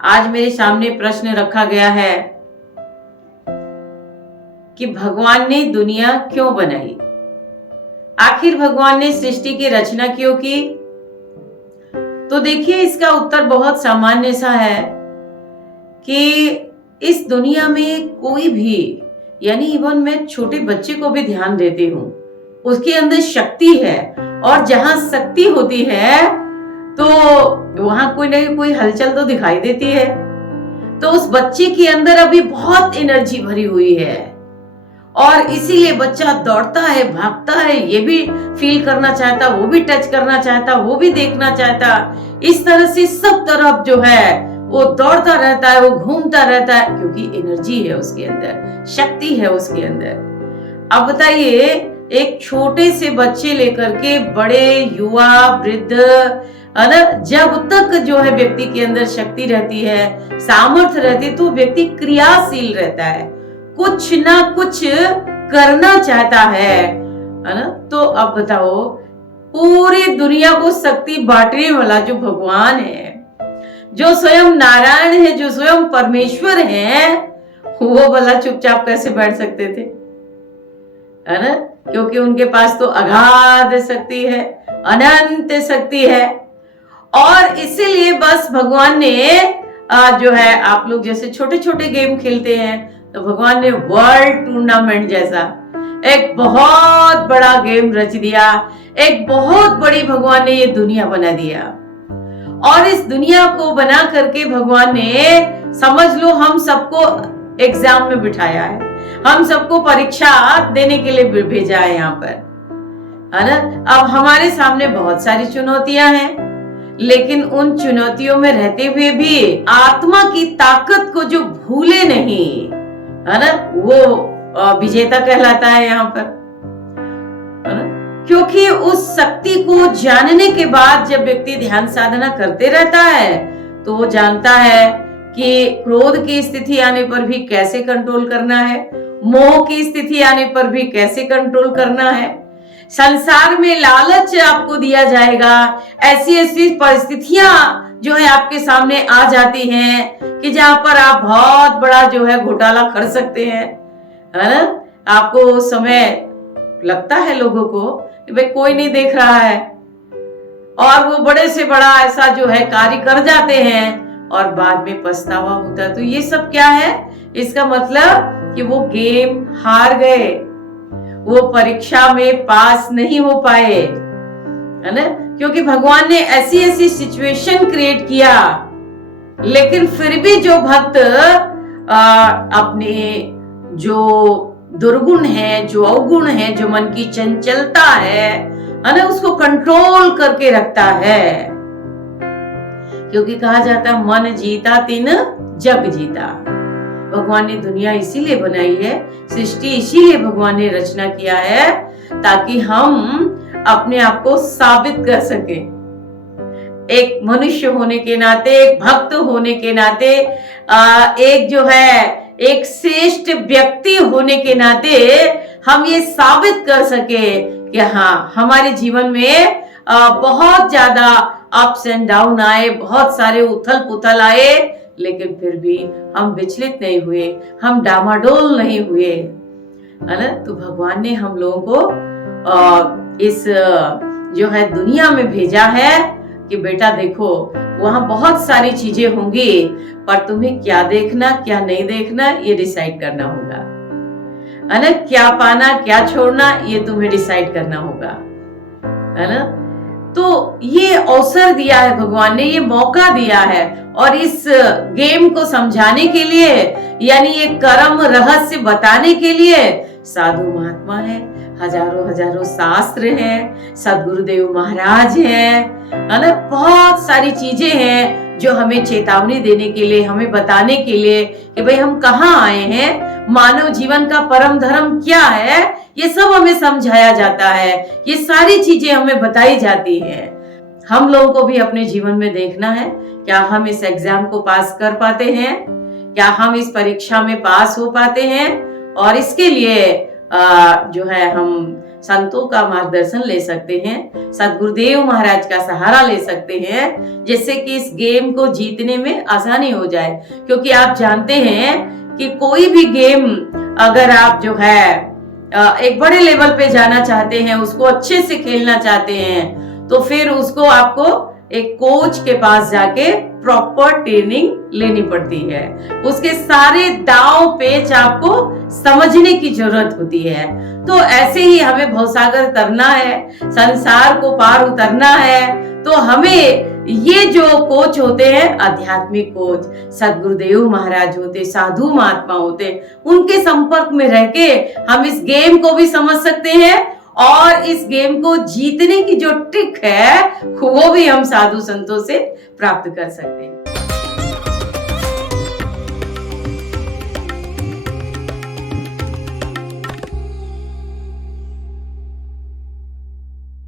आज मेरे सामने प्रश्न रखा गया है कि भगवान ने दुनिया क्यों बनाई। आखिर भगवान ने सृष्टि की रचना क्यों की? तो देखिए, इसका उत्तर बहुत सामान्य सा है कि इस दुनिया में कोई भी, यानी इवन मैं छोटे बच्चे को भी ध्यान देती हूँ, उसके अंदर शक्ति है, और जहां शक्ति होती है तो वहां कोई ना कोई हलचल तो दिखाई देती है। तो उस बच्चे के अंदर अभी बहुत एनर्जी भरी हुई है, और इसीलिए बच्चा दौड़ता है, भागता है, ये भी फील करना चाहता, वो भी टच करना चाहता, वो भी देखना चाहता। इस तरह से सब तरफ जो है वो दौड़ता रहता है, वो घूमता रहता है, क्योंकि एनर्जी है उसके अंदर, शक्ति है उसके अंदर। अब बताइए, एक छोटे से बच्चे लेकर के बड़े, युवा, वृद्ध, है ना, जब तक जो है व्यक्ति के अंदर शक्ति रहती है, सामर्थ्य रहती है, तो व्यक्ति क्रियाशील रहता है, कुछ ना कुछ करना चाहता है ना। तो अब बताओ, पूरी दुनिया को शक्ति बांटने वाला जो भगवान है, जो स्वयं नारायण है, जो स्वयं परमेश्वर है, वो भला चुपचाप कैसे बैठ सकते थे, है ना? क्योंकि उनके पास तो अगाध शक्ति है, अनंत शक्ति है। और इसीलिए बस भगवान ने जो है, आप लोग जैसे छोटे छोटे गेम खेलते हैं, तो भगवान ने वर्ल्ड टूर्नामेंट जैसा एक बहुत बड़ा गेम रच दिया, एक बहुत बड़ी भगवान ने ये दुनिया बना दिया। और इस दुनिया को बना करके भगवान ने, समझ लो, हम सबको एग्जाम में बिठाया है, हम सबको परीक्षा देने के लिए भेजा है यहाँ पर, है ना। अब हमारे सामने बहुत सारी चुनौतियां हैं, लेकिन उन चुनौतियों में रहते हुए भी आत्मा की ताकत को जो भूले नहीं, है ना, वो विजेता कहलाता है यहाँ पर, है ना। क्योंकि उस शक्ति को जानने के बाद जब व्यक्ति ध्यान साधना करते रहता है, तो वो जानता है कि क्रोध की स्थिति आने पर भी कैसे कंट्रोल करना है, मोह की स्थिति आने पर भी कैसे कंट्रोल करना है। संसार में लालच आपको दिया जाएगा, ऐसी ऐसी परिस्थितियां जो है आपके सामने आ जाती हैं कि जहां पर आप बहुत बड़ा जो है घोटाला कर सकते हैं, है ना। आपको उस समय लगता है लोगों को कि भाई कोई नहीं देख रहा है, और वो बड़े से बड़ा ऐसा जो है कार्य कर जाते हैं, और बाद में पछतावा होता है। तो ये सब क्या है? इसका मतलब कि वो गेम हार गए, वो परीक्षा में पास नहीं हो पाए, है ना। क्योंकि भगवान ने ऐसी ऐसी सिचुएशन क्रिएट किया, लेकिन फिर भी जो भक्त अपने जो दुर्गुण है, जो अवगुण है, जो मन की चंचलता है ना, उसको कंट्रोल करके रखता है। क्योंकि कहा जाता है, मन जीता तिन जग जीता। भगवान ने दुनिया इसीलिए बनाई है, सृष्टि इसीलिए भगवान ने रचना किया है, ताकि हम अपने आप को साबित कर सके। एक मनुष्य होने के नाते, एक भक्त होने के नाते, एक जो है, एक श्रेष्ठ व्यक्ति होने के नाते हम ये साबित कर सके कि हाँ, हमारे जीवन में बहुत ज्यादा अप्स एंड डाउन आए, बहुत सारे उथल पुथल आए, लेकिन फिर भी हम विचलित नहीं हुए, हम डामाडोल नहीं हुए, है ना। तो भगवान ने हम लोगों को इस जो है दुनिया में भेजा है कि बेटा देखो, वहां बहुत सारी चीजें होंगी, पर तुम्हें क्या देखना, क्या नहीं देखना, ये डिसाइड करना होगा, है ना। क्या पाना, क्या छोड़ना, ये तुम्हें डिसाइड करना होगा, है ना। तो ये अवसर दिया है भगवान ने, ये मौका दिया है, और इस गेम को समझाने के लिए, यानी ये कर्म रहस्य बताने के लिए साधु महात्मा है, हजारों हजारों शास्त्र हैं, सदगुरुदेव महाराज हैं, है ना। बहुत सारी चीजें हैं जो हमें चेतावनी देने के लिए, हमें बताने के लिए कि भाई हम कहाँ आए हैं, मानव जीवन का परम धर्म क्या है, ये सब हमें समझाया जाता है, ये सारी चीजें हमें बताई जाती हैं। हम लोगों को भी अपने जीवन में देखना है, क्या हम इस एग्जाम को पास कर पाते हैं, क्या हम इस परीक्षा में पास हो पाते हैं, और इसके लिए जो है हम संतों का मार्गदर्शन ले सकते हैं, सदगुरुदेव महाराज का सहारा ले सकते हैं, जिससे कि इस गेम को जीतने में आसानी हो जाए। क्योंकि आप जानते हैं कि कोई भी गेम अगर आप जो है एक बड़े लेवल पे जाना चाहते हैं, उसको अच्छे से खेलना चाहते हैं, तो फिर उसको आपको एक कोच के पास जाके प्रॉपर ट्रेनिंग लेनी पड़ती है। उसके सारे दांव पेच आपको समझने की जरूरत होती है। तो ऐसे ही हमें भवसागर तरना है, संसार को पार उतरना है, तो हमें ये जो कोच होते हैं, आध्यात्मिक कोच, सदगुरुदेव महाराज होते, साधु महात्मा होते, उनके संपर्क में रह के हम इस गेम को भी समझ सकते हैं और इस गेम को जीतने की जो ट्रिक है वो भी हम साधु संतों से प्राप्त कर सकते हैं।